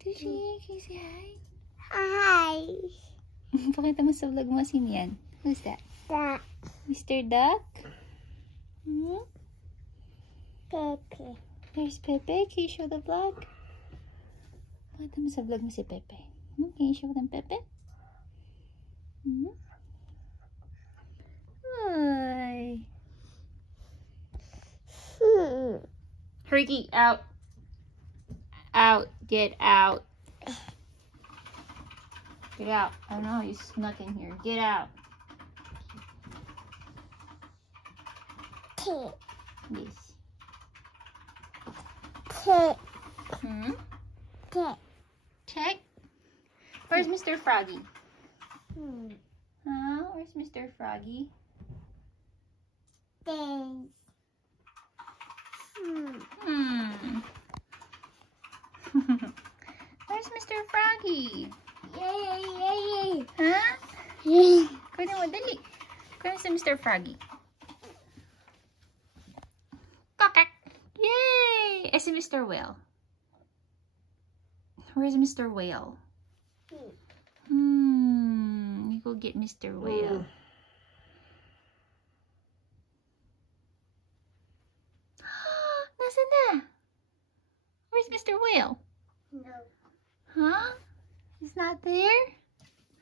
Tushy, can you say hi? Hi. Pakita mo sa vlog mo, sino yan? Who's that? That Mr. Duck? Hmm? Pepe. There's Pepe. Can you show the vlog? Pakita mo sa vlog mo si Pepe. Hmm? Can you show them Pepe? Hmm? Hi. Herky, out. Out. Get out. Get out. Oh no, you snuck in here. Get out. Tick. Yes. Tick. Hmm? Tick. Check. Where's Mr. Froggy? Hmm. Huh? Where's Mr. Froggy? Things. Hmm. Where's Mr. Froggy? Yay. Huh? Yay. Kunin mo, dali. Kunin si Mr. Froggy. Kakak. Yay! Eh, si Mr. Whale. Where's Mr. Whale? You go get Mr. Whale. Nasaan na? Where's Mr. Whale? No. Huh? He's not there?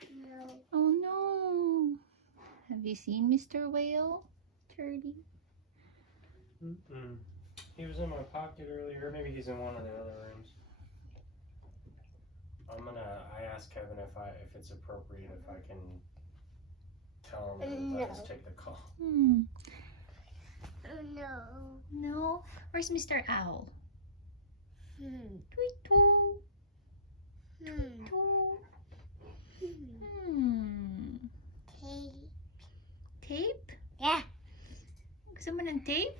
No. Oh no. Have you seen Mr. Whale? Turdy? He was in my pocket earlier. Maybe he's in one of the other rooms. I asked Kevin if it's appropriate if I can tell him to let us take the call. No. No? Where's Mr. Owl? Tweet tweet. Tape. Tape? Yeah. Gusto mo ng tape?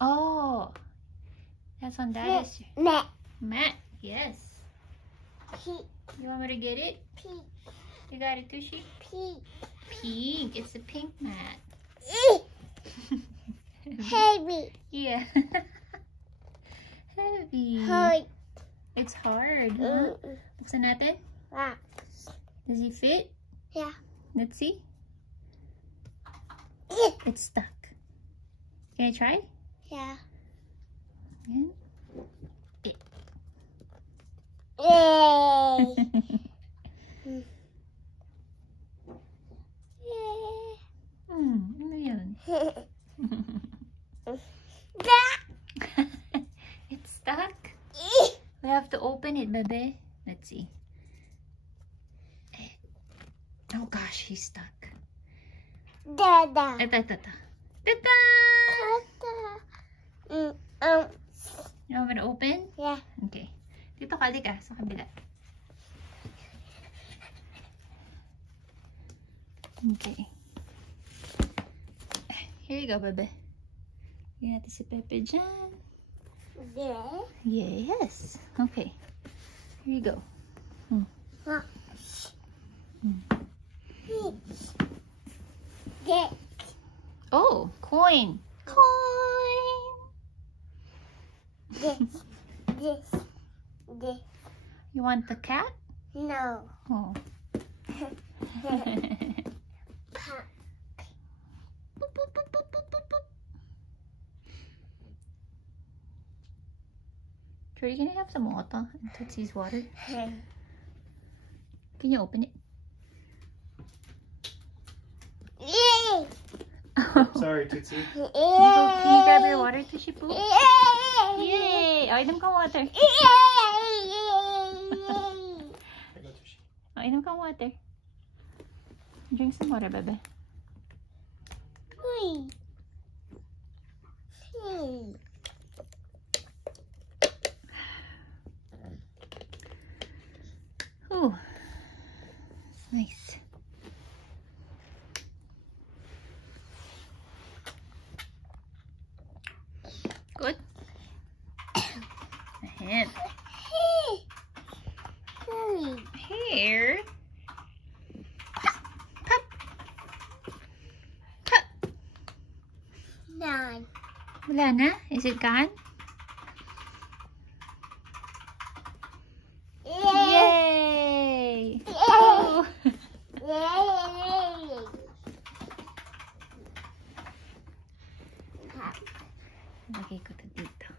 Oh. That's on Daddy's. Matt. Matt. Yes. Pink. You want me to get it? Pink. You got it, Tushy? Pink. Pink. It's a pink mat. Heavy. Yeah. Heavy. Hard. It's hard, huh? Buksan natin. Does he fit? Yeah. Let's see. It's stuck. Can I try? Yeah. Yeah. Yay. Ano yun? It's stuck? We have to open it, baby. Let's see. Oh gosh, he's stuck. Dada. Ito. Ta-da! You want me to open? Yeah. Okay. Dito ka, ka sa kabila. Okay. Here you go, baby. Lagyan natin si Pepe dyan. Yeah. Yes. Okay. Here you go. Get. Oh, coin. Coin. This. You want the cat? No. Oh. Jordy, can I have some water and Tootsie's water? Can you open it? Yay. Sorry, Tootsie. Can you grab your water, Tushy Poo? Yay! Oh, inom ka water. Here you go, Tushy. Oh, inom ka water. Drink some water, baby. Ooh, it's nice. Good. Ahead. Here. Pop. Pop. Nine. Wala na? Is it gone? Yay! Oh. Lagay ko to dito.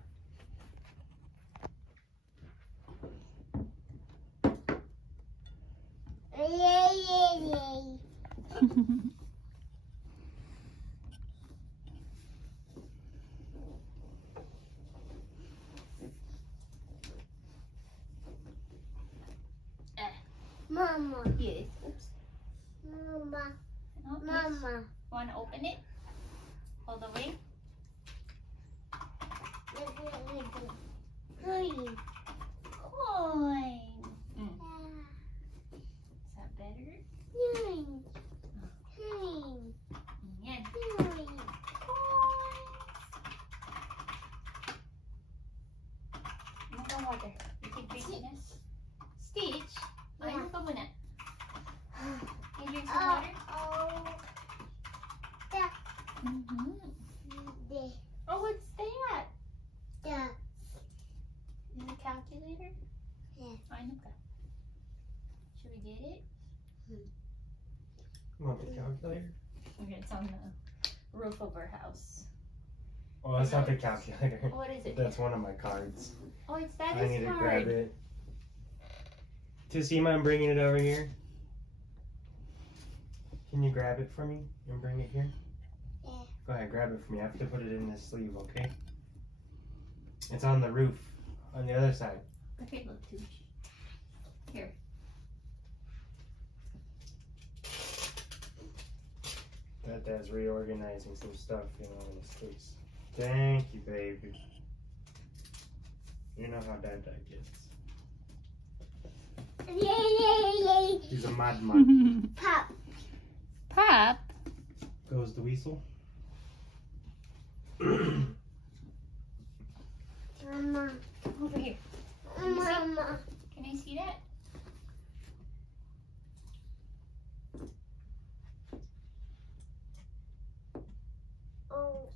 Mama. Yes. Oops. Mama. Oh, yes. Mama. Want to open it? All the way? Coin. Coin. Is that better? Coin. Coin. Yan. Coin. Ano ka water? You can drink it na. Stitch? Yeah. Ano pa muna? Can you drink some water? Oh, what's that? Is it a calculator? Yeah. Ano ka? Should we get it? You want the calculator? Okay, it's on the roof of our house. Oh, that's not the calculator. What is it? That's one of my cards. Oh, it's that I need is to hard. grab it. Tassima, I'm bringing it over here. Can you grab it for me and bring it here? Yeah. Go ahead, grab it for me. I have to put it in this sleeve, okay? It's on the roof, on the other side. Okay, look, too. Here. Dad's reorganizing some stuff, in his place. Thank you, baby. You know how Dad gets. He's a mad man. Pop. Pop? Goes the weasel. Mama. Over here. Mama. Can I see that? Oh.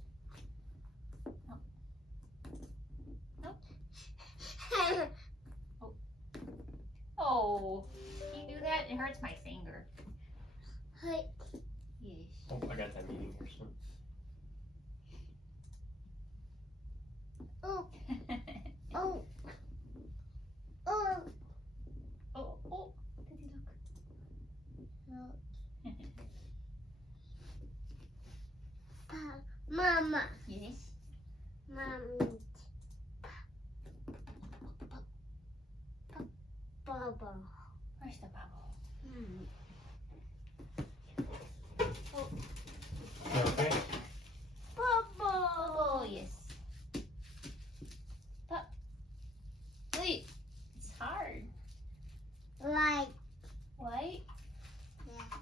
Oh, can you do that? It hurts my finger. Hey. Yes. Oh, I got that meeting here soon. Oh. Oh. Oh. Oh, oh. Daddy, look. Mama. Yes. Mommy. Baba. Where's the bubble? Okay. Bubble. Yes. Pop. Wait. It's hard. Like. White? Yeah.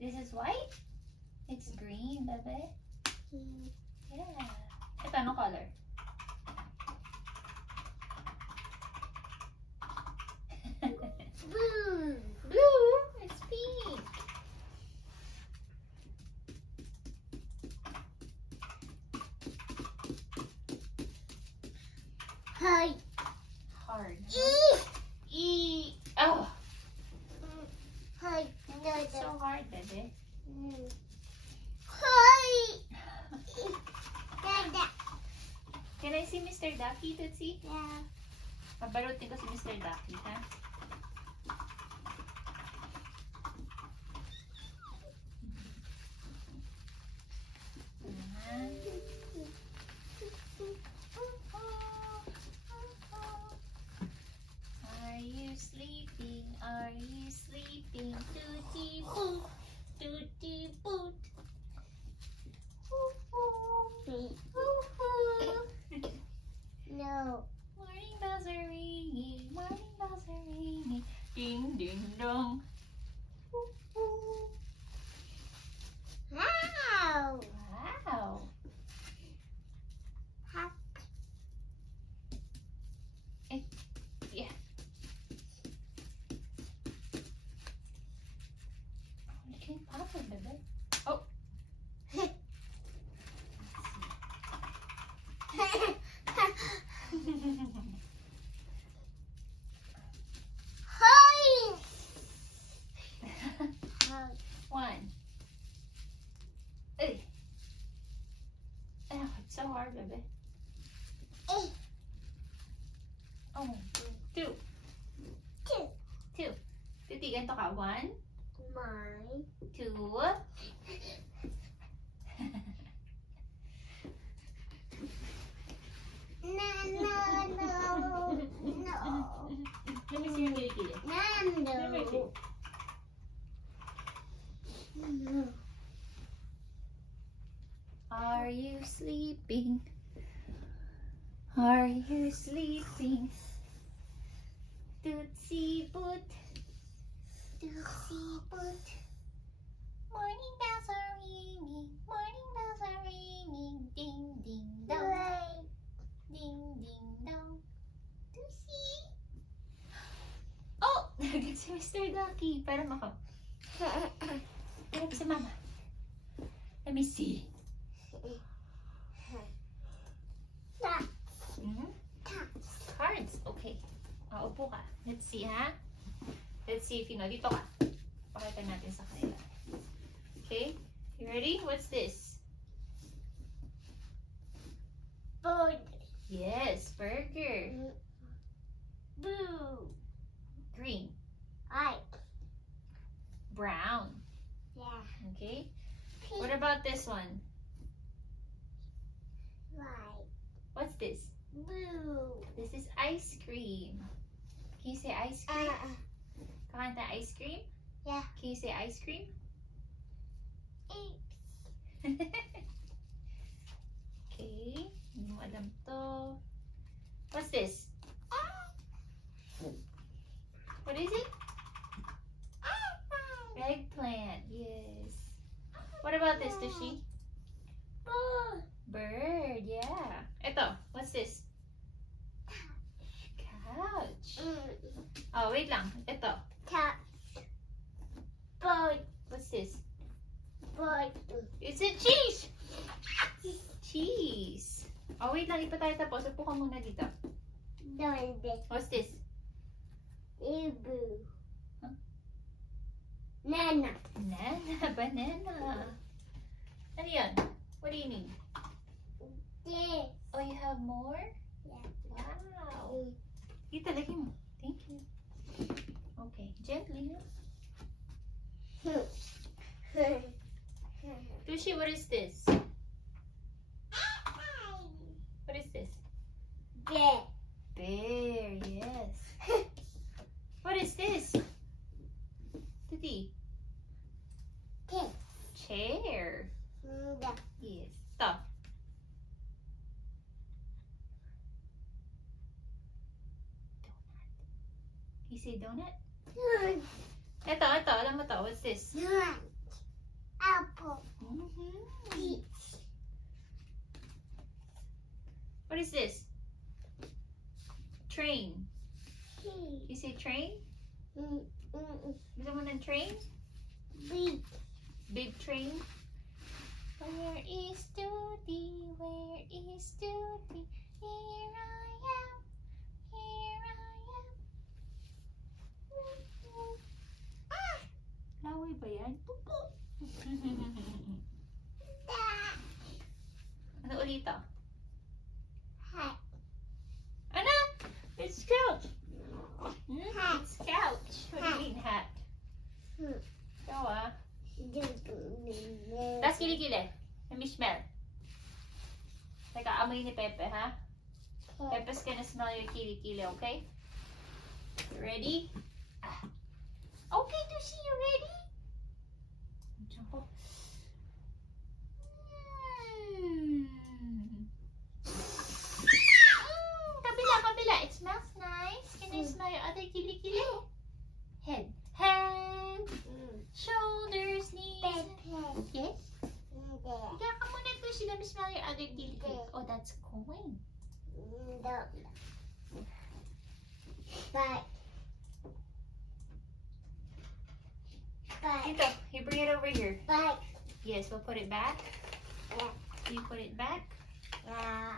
This is white? It's green, baby. Yeah. Ito, anong color? Blue. Blue. It's pink. Hey. Hard. E. E. Oh. Hey. It's so hard, baby. Hey. Dada. Can I see Mr. Ducky, Tootsie? Yeah. Paparutin ko si Mr. Ducky, ha? Are you sleeping? Are you sleeping? Tootie boot, tootie boot. No. Morning bells are ringing, morning bells are ringing. Hurry. One. Hey. Oh, it's so hard, baby. Oh, two. Two. Two. Titi, ganito ka. One, Mine. two. No. Let me see yung kilikili. No. No. Are you sleeping? Are you sleeping? Tootsie boot. Tootsie boot. Morning bells are ringing. Morning bells are ringing. Ding, ding, dong. Ding, ding, dong. Tootsie. Oh! Nagad si Mr. Ducky. Parang ako. Harap si Mama. Let me see. Cards. Okay. Upo ka. Let's see, ha? Let's see if you know. Dito ka. Pakita natin sa kanila. Okay? You ready? What's this? Bird. Yes, burger. Blue. Green. Ike. Brown. Yeah. Okay? What about this one? White. What's this? Blue. This is ice cream. Can you say ice cream? Kakanta ice cream? Yeah. Can you say ice cream? Apes. Okay. Hindi mo alam to. What's this? What is it? Eggplant. Yes. What about this, Tushi? Bird. Bird. Yeah. Ito. What's this? Couch. Oh, wait lang. Ito. Cat. Bird. What's this? Bird. It's a cheese. Cheese. Oh, wait lang. Di pa tayo tapos. Upo ka muna dito. Donde. What's this? Ibu. Huh? Nana. Banana. Banana. Ano yan? What do you need? This. Oh, you have more? Yeah. Wow. Dito, lagay mo. Thank you. Okay. Gently. Tushi, what is this? What is this? Bear. Bear, yes. What is this? Titi. Pig. Chair. Yeah. Yes. Stop. Donut. You say donut? Ito. Alam mo to. What's this? Apple. Mm-hmm. What is this? Train. You say train? Gusto mo ng train? Big. Big train? Where is Tutti? Where is Tutti? Here I am. Here I am. Laway ba yan? Pupo. Ano ulit ito? Hat. Ano? It's couch. It's couch. What do you mean hat? Ikaw ah. Tapos kilikili. Let me smell. Teka, amoy ni Pepe, ha? Pepe's gonna smell your kilikili, okay? You ready? Okay, Tushi, you ready? Jump up. Kabila. It smells nice. Can I smell your other kilikili? Head. Shoulders, knees. Yes? Higa ka muna, Tushi. Let me smell your other kilikili. Oh, that's coin. Back. Ito, you bring it over here. Back. Yes, we'll put it back. Yeah. You put it back. Yeah.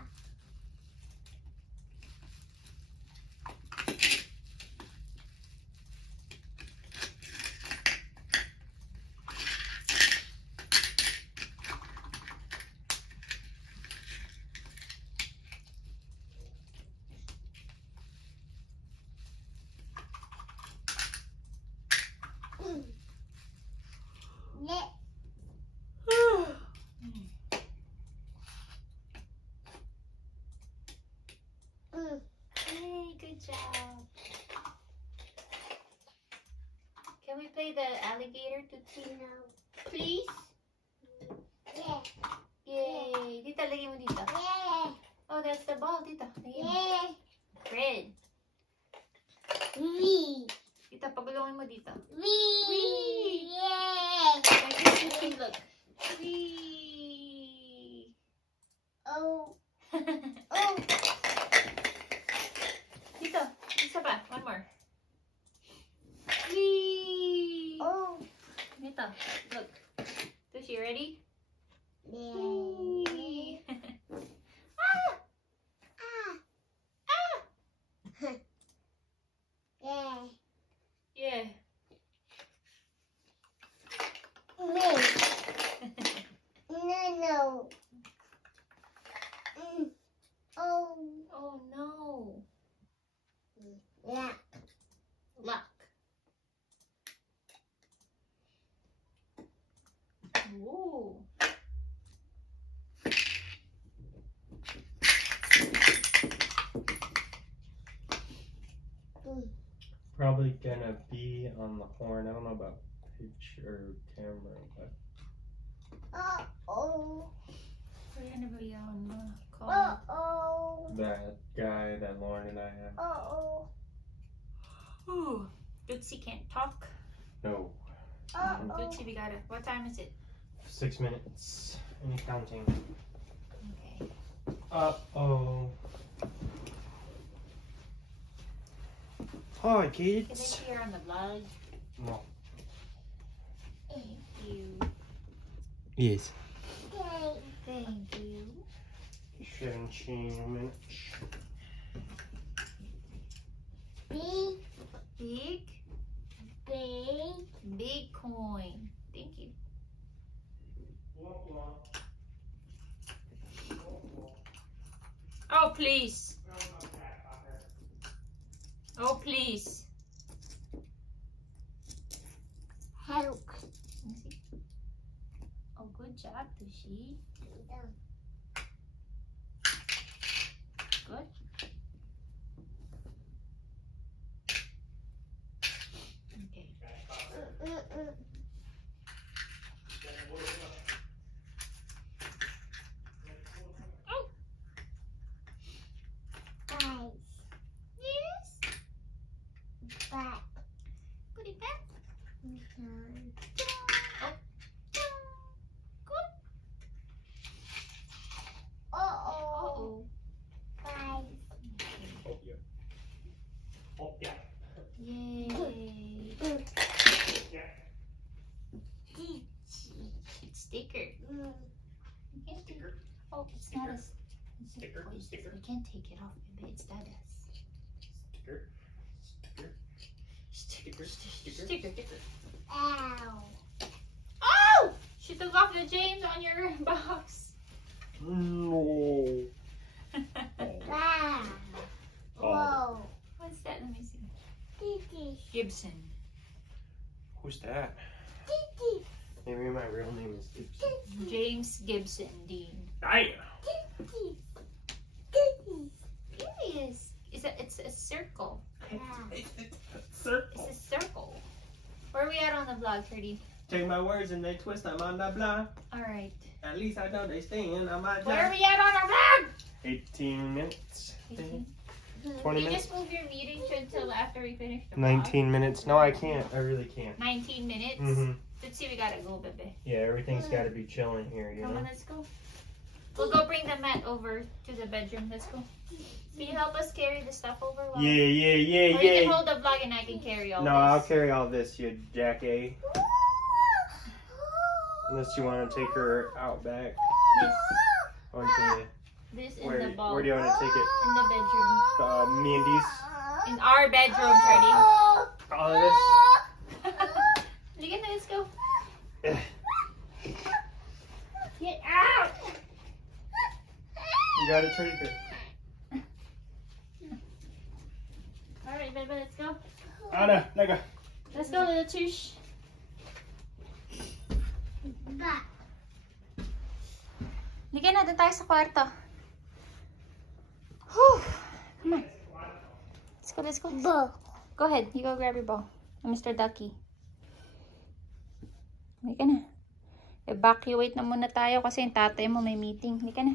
Yay, good job. Can we play the alligator Tootsie? Please? Yeah. Yay. Tita, lagay mo dito. Yeah. Oh, that's the ball, Tita. Lagay mo. Yeah. Red. Wee. Tita, pagulungin mo dito. Wee. Yeah. Look. Wee. Oh. Oh. Dito. Isa pa. One more. Wee. Oh. Dito. Look. Tootsie, ready? Yeah. Wee. Ah. Ah. Yeah. Yeah. Me. No. Oh. Oh no. Yeah. Luck. Ooh. Probably gonna be on the horn. I don't know about pitch or camera, but Oh. We're gonna be on the call. Oh. that guy that Lauren and I have. Oh. Ooh. Tootsie can't talk. No. Tootsie, we gotta. What time is it? 6 minutes. Any counting. Okay. Uh-oh. Hi, Can kids. I see her on the vlog? No. Thank you. Yes. Thank you. 17 minutes. Big coin. Thank you. Oh, please. Oh, please. Help. Let me see. Oh, good job, Tootsie. Good. Okay. Oh, Eyes. yes. Back. Put it back. Mhm. Oh. Good. Uh-oh. Uh-oh. Eyes. Oh, yeah. Oh, yeah. Yay. Yeah. Sticker. Mm. You can't take it. Oh, it's not a Sticker. Sticker. You can't take it off, baby. It's not a Sticker. Sticker. Sticker. sticker. Ow. Oh! She took off the James on your box. No. Ah. Whoa. What's that? Let me see. Titty. Gibson. Who's that? Titty. Maybe my real name is Gibson. James Gibson Dean. Hi. Titty. Titty. Curious. It's a circle. Circle. It's a circle. Where are we at on the vlog, Ferdy? Take my words and they twist them on the block. Alright. At least I know they stand on my Where are job. we at on our vlog? 18 minutes. 18. 20 You minutes. just move your meeting until after we finish the vlog. 19 minutes. No, I can't. I really can't. 19 minutes? Mm-hmm. Let's see, we gotta go, baby. Yeah, everything's got to be chilling here, you Come know? on, let's go. We'll go bring the mat over to the bedroom. Let's go. Can you help us carry the stuff over? While Yeah. Or you can hold the vlog and I can carry all No, this. I'll carry all this, you jack A. Unless you want to take her out back. This, Or can you, this in the ball. where do you want to take it? In the bedroom. Me and Dee's? In our bedroom, Freddie. All of this? Look at that, let's go. Eh. Get out! You got it, Trader. Alright, baby, let's go. Ana, nega. Let's go, little Tush. Back. Liga na, dun tayo sa kwarto. Whew. let's go. Ball. Go ahead. You go grab your ball. Mr. Ducky. Hindi ka na. Evacuate na muna tayo kasi yung tatay mo may meeting. Hindi ka na.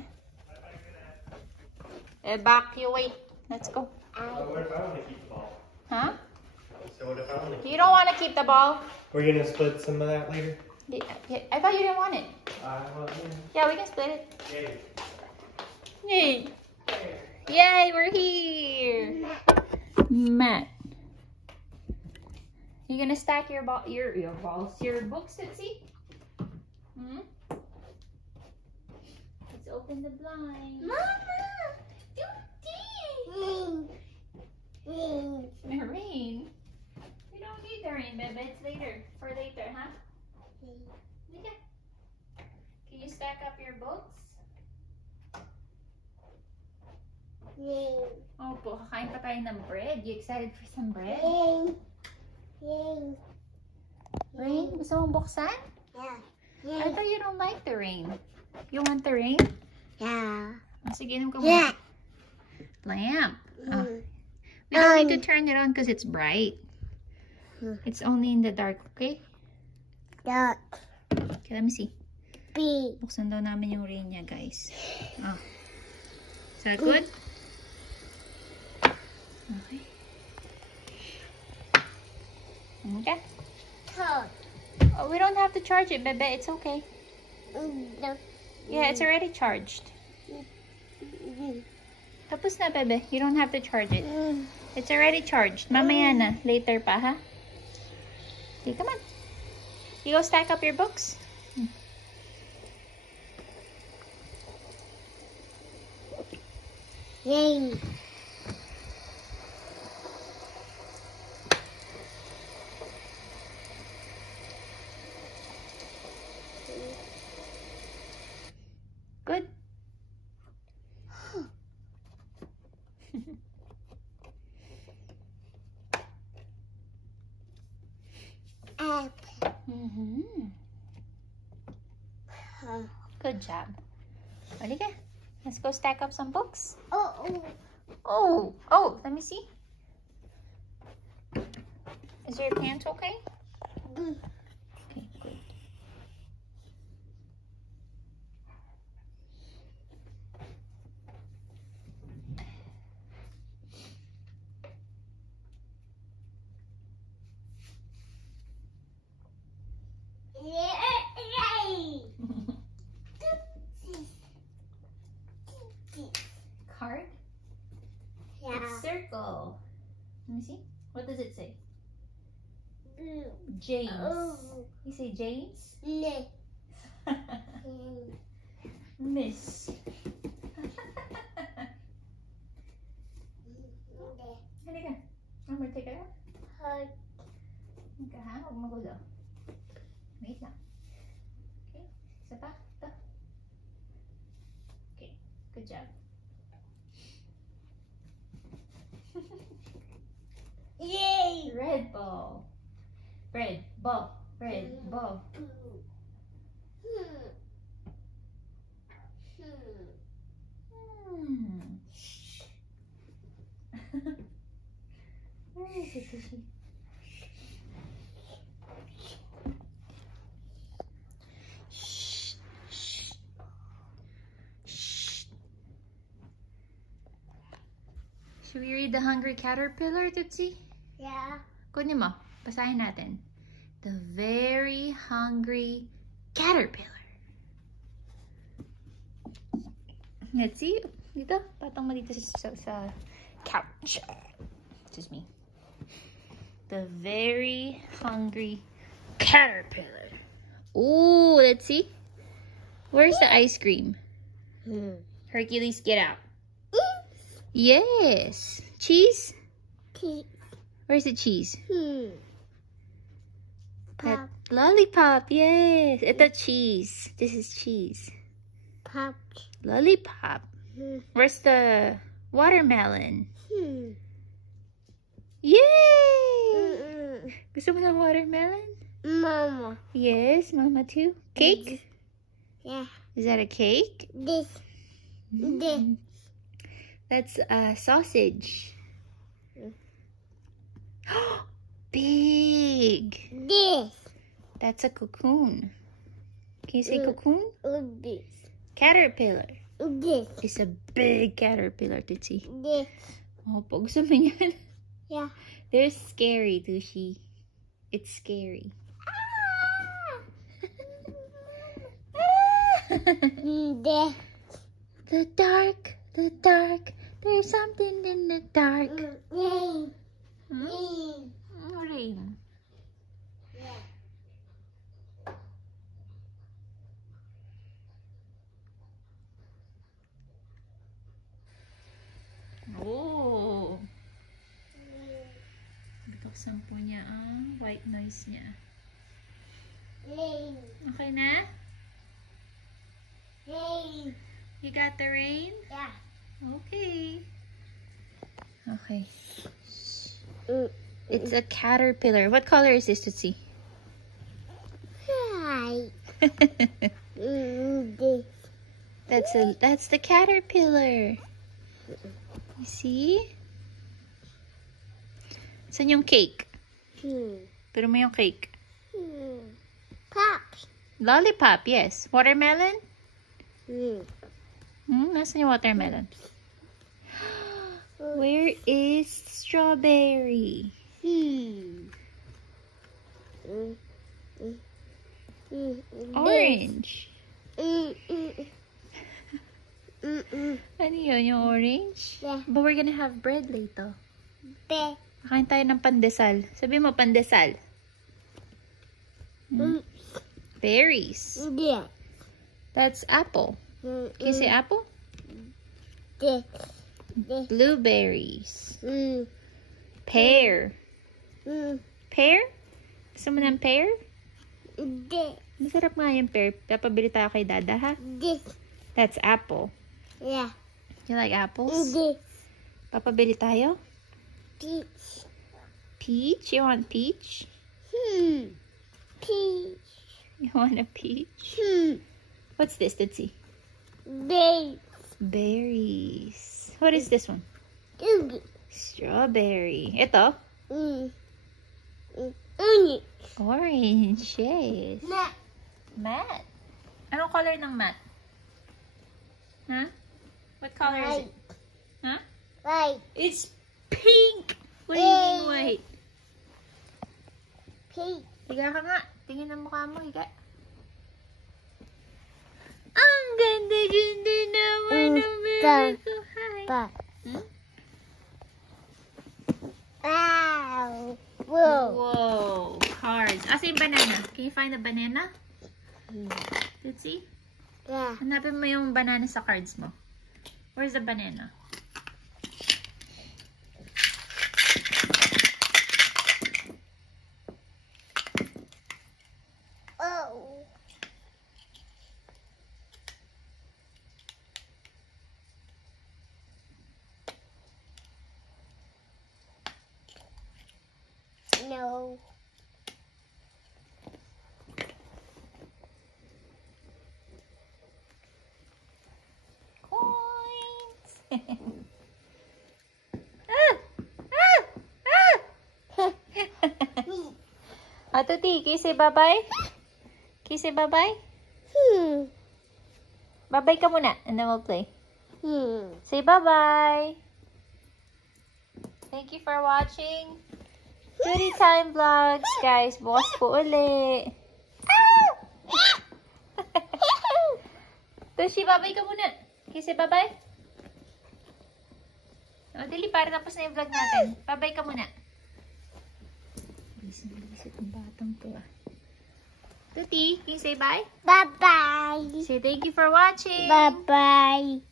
Evacuate. Let's go. What if I want to keep the ball? Huh? So what if I want to keep You don't want to keep the ball? We're going to split some of that later? Yeah, I thought you didn't want it. Well, Yeah, we can split it. yeah. Yay. Yay, we're here. Matt. You gonna stack your balls, your books, Tootsie? Hmm? Let's open the blind. Mama. The rain. We don't need the rain, baby. It's later. For later, huh? Yeah. Can you stack up your books? Oh, po, kakain pa tayo ng bread. You excited for some bread? Rain? Gusto mong buksan? I thought you don't like the rain. You want the rain? Yeah. Oh, sige, inom ka Yeah. muna. Lamp. Oh. We don't need to turn it on because it's bright. It's only in the dark, okay? Duck. Okay, let me see. B. Buksan daw namin yung rain niya, guys. Oh. Is that good? Okay. Okay. Toad. Oh, we don't have to charge it, bebe. It's okay. Yeah, it's already charged. Tapos na, bebe. You don't have to charge it. It's already charged. Mamaya na. Later pa, ha? Okay, come on. You go stack up your books. Yay. Good. Up. Good job. Halika. Let's go stack up some books. Oh. Oh, let me see. Is your pants okay? Okay, good. Yay. Card? Yeah. It's circle. Let me see. What does it say? Blue. James. Oh. You say James? Ne. Miss. Halika. I'm gonna take it out. Hug. Halika ha, huwag magulo. Wait lang. Okay, isa pa. Ito. Okay, good job. Yay. Red ball. Red ball. Red ball. Where is it, Tushy? Shh. Shh. Shh. Should we read The Hungry Caterpillar, Tootsie? Yeah. Kunin mo. Basahin natin. The Very Hungry Caterpillar. Let's see. Dito. Patong mo dito sa couch. Just me. The Very Hungry Caterpillar. Ooh, let's see. Where's the ice cream? Hercules, get out. Yes. Cheese? Where's the cheese? That lollipop, yes. Ito cheese. This is cheese. Pop. Lollipop. Where's the watermelon? Yay! Gusto mo ng watermelon? Mama. Yes, Mama too. Cake? Yeah. Is that a cake? This. That's a sausage. Big. This. That's a cocoon. Can you say cocoon? This. Caterpillar. This. It's a big caterpillar, Tutsi. This. Oh, pag gusto mo yan. Yeah. They're scary, Tushi. It's scary. This. The dark, the dark. There's something in the dark. Rain. Hmm? Rain. Oh. Buksan po niya ang white noise niya. Rain. Okay na? Rain. You got the rain? Yeah. Okay. Okay. It's a caterpillar. What color is this, Tutsi? Hi. This. That's the caterpillar. You see? Saan yung cake? Pero mo yung cake. Pops. Lollipop, yes. Watermelon? Nasaan yung watermelon? Where is strawberry? Orange. Ano yun, yung orange? Yeah. But we're gonna have bread later. Be. Kakain tayo ng pandesal. Sabi mo, pandesal. Berries. Yeah. That's apple. Can you say apple? This. Blueberries. Pear. Pear? Gusto mo ng pear? This. Masarap nga yung pear. Papabili tayo kay Dada, ha? This. That's apple. Yeah. You like apples? This. Papabili tayo? Peach. Peach? You want peach? Peach. You want a peach? What's this? Let's see. Berry. Berries. What is this one? Strawberry. Ito? Onion. Orange. Yes. Mat. Mat. Anong color ng mat? Huh? What color is it? Huh? White. It's pink! What do you mean white? Pink. Higa ka nga. Tingin ang mukha mo. Higa. Ang ganda-ganda naman ng baby ko. Hi. But. Hmm? Wow. Whoa. Whoa. Cards. Asa yung banana? Can you find the banana? Let's see. Yeah. Hanapin mo yung banana sa cards mo. Where's the banana? Oh. No. Coins! Tuti, can you say bye-bye? Can you say bye-bye? Bye-bye ka muna, and then we'll play. Say bye-bye. Thank you for watching. Goodie Time Vlogs, guys. Bukas po uli. Toshi, bye-bye ka muna. Can you say bye-bye? O, dali, para tapos na yung vlog natin. Bye-bye ka muna. Bilis-bilis ang batang to, ah. Tuti, can you say bye? Bye-bye. Say thank you for watching. Bye-bye.